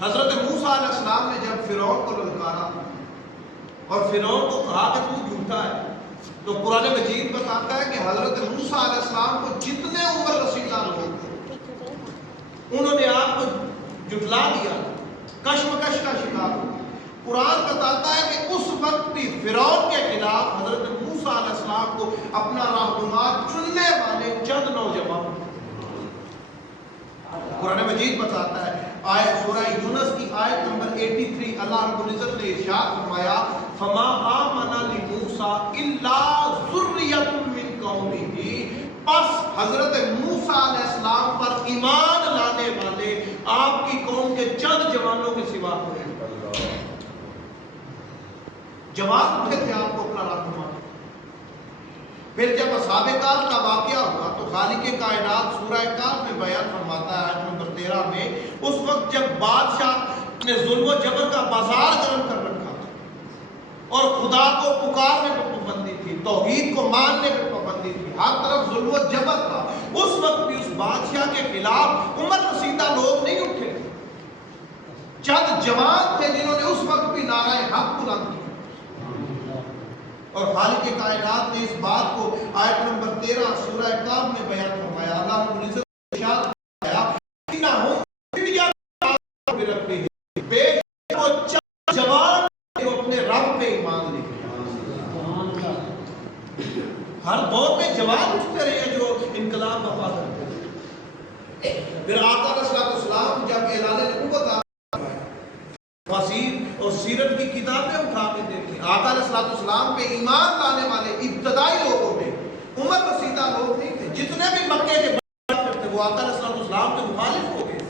حضرت موسیٰ علیہ السلام نے جب فرعون کو للکارا اور فرعون کو کہا کہ تو جھوٹا ہے، تو قرآن مجید بتاتا ہے کہ حضرت موسیٰ علیہ السلام کو جتنے عمر رسیدہ لوگ انہوں نے آپ کو جھٹلا دیا، کشمکش کا شکار ہوا۔ قرآن بتاتا ہے کہ اس وقت بھی فرعون کے خلاف حضرت موسیٰ علیہ السلام کو اپنا رہنما چننے والے چند نوجوان، قرآن مجید بتاتا ہے آیت سورہ یونس کی آیت نمبر 83، اللہ رب العزت نے ارشاد فرمایا فما آمن لموسیٰ الا ذریۃ من قومہ، پس حضرت موسیٰ علیہ السلام پر ایمان لانے والے آپ کی قوم کے چند جوانوں کے سوا ہوئے۔ جوان اٹھے تھے آپ کو اپنا رہنما۔ پھر جب اصحاب کہف کا واقعہ ہوا تو خالق کائنات سورہ کہف میں بیان فرماتا ہے آیت نمبر 13 میں، اس وقت جب بادشاہ نے ظلم و جبر کا بازار گرم کر رکھا تھا اور خدا کو پکارنے پہ پابندی تھی، توحید کو ماننے پہ پابندی تھی، ہر طرف ظلم و جبر تھا، اس وقت بھی اس بادشاہ کے خلاف عمر رسیدہ لوگ نہیں اٹھے۔ چند جوان تھے جنہوں نے اس وقت بھی نعرہ حق بلند کیا، اور خالق کائنات نے اس بات کو آیت نمبر 13 سورہ کہف میں بیان فرمایا۔ اللہ رب العزت نے ارشاد فرمایا انہم فِرْيَةٌ بِرَبِّهِمْ، بے شک وہ چند جوان جو اپنے رب پہ ایمان لے گئے۔ ہر دور میں جوان اٹھتے رہے ہیں جو انقلاب برپا کرتے ہیں۔ پھر آقا علیہ السلام جب اعلان نبوت تفاسیر اور سیرت کی کتابیں اٹھا کے دیکھیں، آقا علیہ السلام پہ ایمان لانے والے ابتدائی لوگوں میں عمر رسیدہ لوگ نہیں تھے۔ جتنے بھی مکے کے بادشاہ تھے وہ آقا علیہ السلام کے مخالف ہو گئے،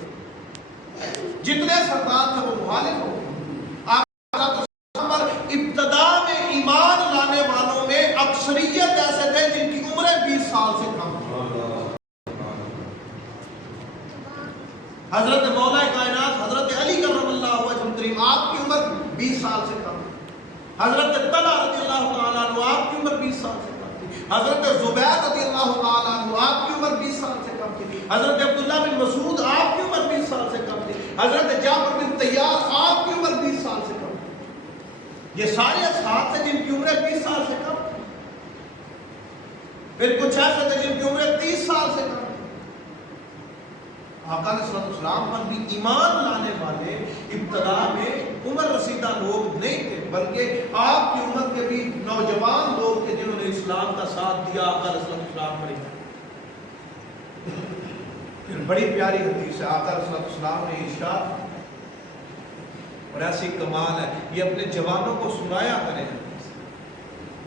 جتنے سردار تھے وہ مخالف ہو گئے۔ آقا علیہ السلام پر ابتدا میں ایمان لانے والوں میں اکثریت ایسے تھے جن کی عمریں 20 سال سے کم تھی۔ حضرت مولا کائنات حضرت علی کرم اللہ وجہ کریم آپ کی عمر 20 سال سے کم تھی۔ حضرت طلحہ رضی اللہ تعالیٰ عنہ آپ کی عمر 20 سال سے کم تھی۔ حضرت زبیر رضی اللہ تعالیٰ عنہ آپ کی عمر 20 سال سے کم تھی۔ حضرت عبداللہ بن مسعود آپ کی عمر 20 سال سے کم تھی۔ حضرت جابر بن طیار آپ کی عمر 20 سال سے کم تھی۔ یہ سارے اصحاب تھے جن کی عمریں 20 سال سے کم تھی۔ پھر کچھ ایسے تھے جن کی عمریں 30 سال سے کم تھی۔ آقا علیہ السلام پر بھی ایمان لانے والے ابتدا میں عمر رسیدہ لوگ نہیں تھے، بلکہ آپ کی امت کے بھی نوجوان لوگ تھے جنہوں نے اسلام کا ساتھ دیا آقا علیہ السلام پر۔ پھر بڑی پیاری حدیث ہے، آقا علیہ السلام نے ارشاد، اور ایسی کمال ہے، یہ اپنے جوانوں کو سنایا کریں،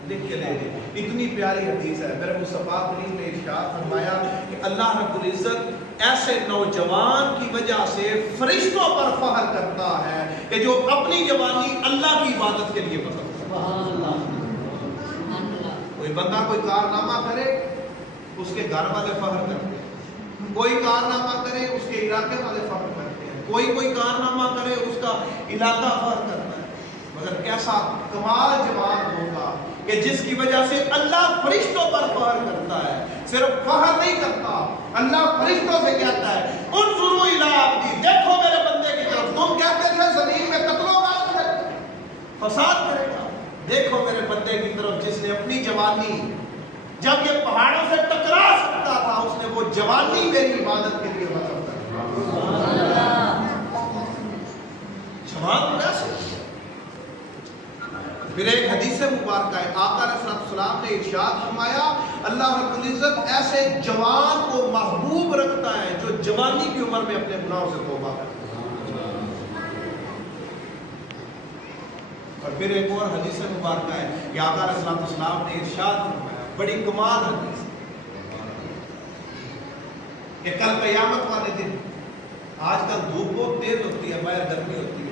لکھ کے لے لیں، اتنی پیاری حدیث ہے۔ میرے مصطفیٰ کریم نے ارشاد فرمایا کہ اللہ رب العزت ایسے نوجوان کی وجہ سے فرشتوں پر فخر کرتا ہے کہ جو اپنی جوانی اللہ کی عبادت کے لیے بدلتا ہے۔ کوئی بندہ کوئی کارنامہ کرے اس کے گھر والے فخر کرتے ہیں، کوئی کارنامہ کرے اس کے علاقے والے فخر کرتے ہیں، کوئی کارنامہ کرے اس کا علاقہ فخر کرتا ہے، مگر کیسا کمال جوان ہوگا کہ جس کی وجہ سے اللہ فرشتوں پر فخر کرتا ہے۔ صرف فخر نہیں کرتا، اللہ فرشتوں سے کہتا ہے انظروا الی عبدی، دیکھو میرے بندے کی طرف، تم کہتے تھے زمین میں قتل و غارت ہے، فساد کرے گا، دیکھو میرے بندے کی طرف جس نے اپنی جوانی جب یہ پہاڑوں سے ٹکرا سکتا تھا اس نے وہ جوانی میری عبادت کے لیے وقف کر دیا۔ جوان کیسے؟ پھر ایک حدیث مبارکہ ہے، آقا علیہ السلام نے ارشاد فرمایا اللہ رب العزت ایسے جوان کو محبوب رکھتا ہے جو جوانی کی عمر میں اپنے گناہوں سے توبہ کرتا ہے۔ اور پھر ایک اور حدیث مبارکہ ہے کہ آقا علیہ السلام نے ارشاد فرمایا، بڑی کمال حدیث، کہ کل قیامت والے دن، آج کل دھوپ بہت تیز ہوتی ہے، باہر گرمی ہوتی ہے،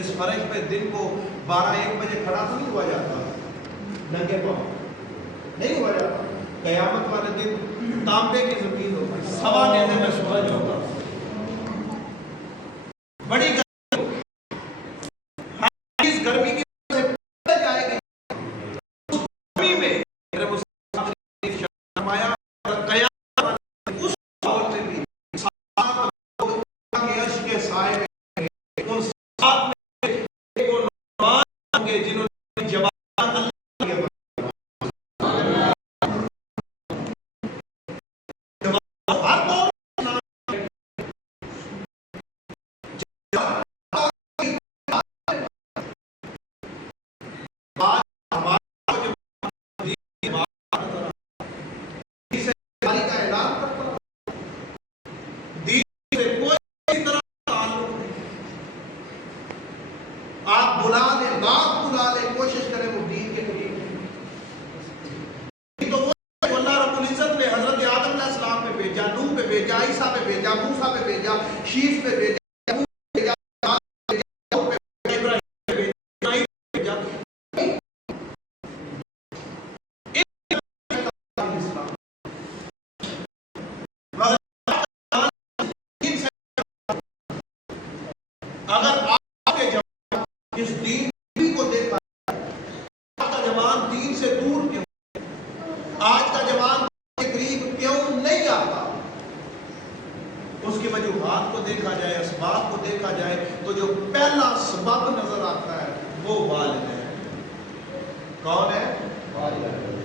اس فرش پہ دن کو 12-1 بجے کھڑا تو نہیں ہوا جاتا، ننگے پاؤں نہیں ہوا جاتا۔ قیامت والے دن تانبے کی زمین ہوگی، سوا نیزے میں سورج ہوگا، بڑی گرمی ہوگی، اس گرمی کی وجہ سے پڑ جائے گی، اس گرمی میں میرے مسلمان نے فرمایا قیامت والے اس دور میں بھی سات لوگ کے عرش کے سائے میں ان سات میں جنہوں نے جوان اللہ کے ہر دور آپ بلا لیں، لاکھ بلا لیں، کوشش کریں وہ دین کے قریب تو وہ اللہ رب العزت نے حضرت آدم علیہ السلام پہ بھیجا، نوح پہ بھیجا، عیسیٰ پہ بھیجا، موسیٰ پہ بھیجا، شیس پہ بھیجا، آج کا جوان کے قریب کیوں نہیں آتا؟ اس کی وجوہات کو دیکھا جائے، اسباب کو دیکھا جائے تو جو پہلا سبب نظر آتا ہے وہ والدین۔ کون ہے؟ والدین۔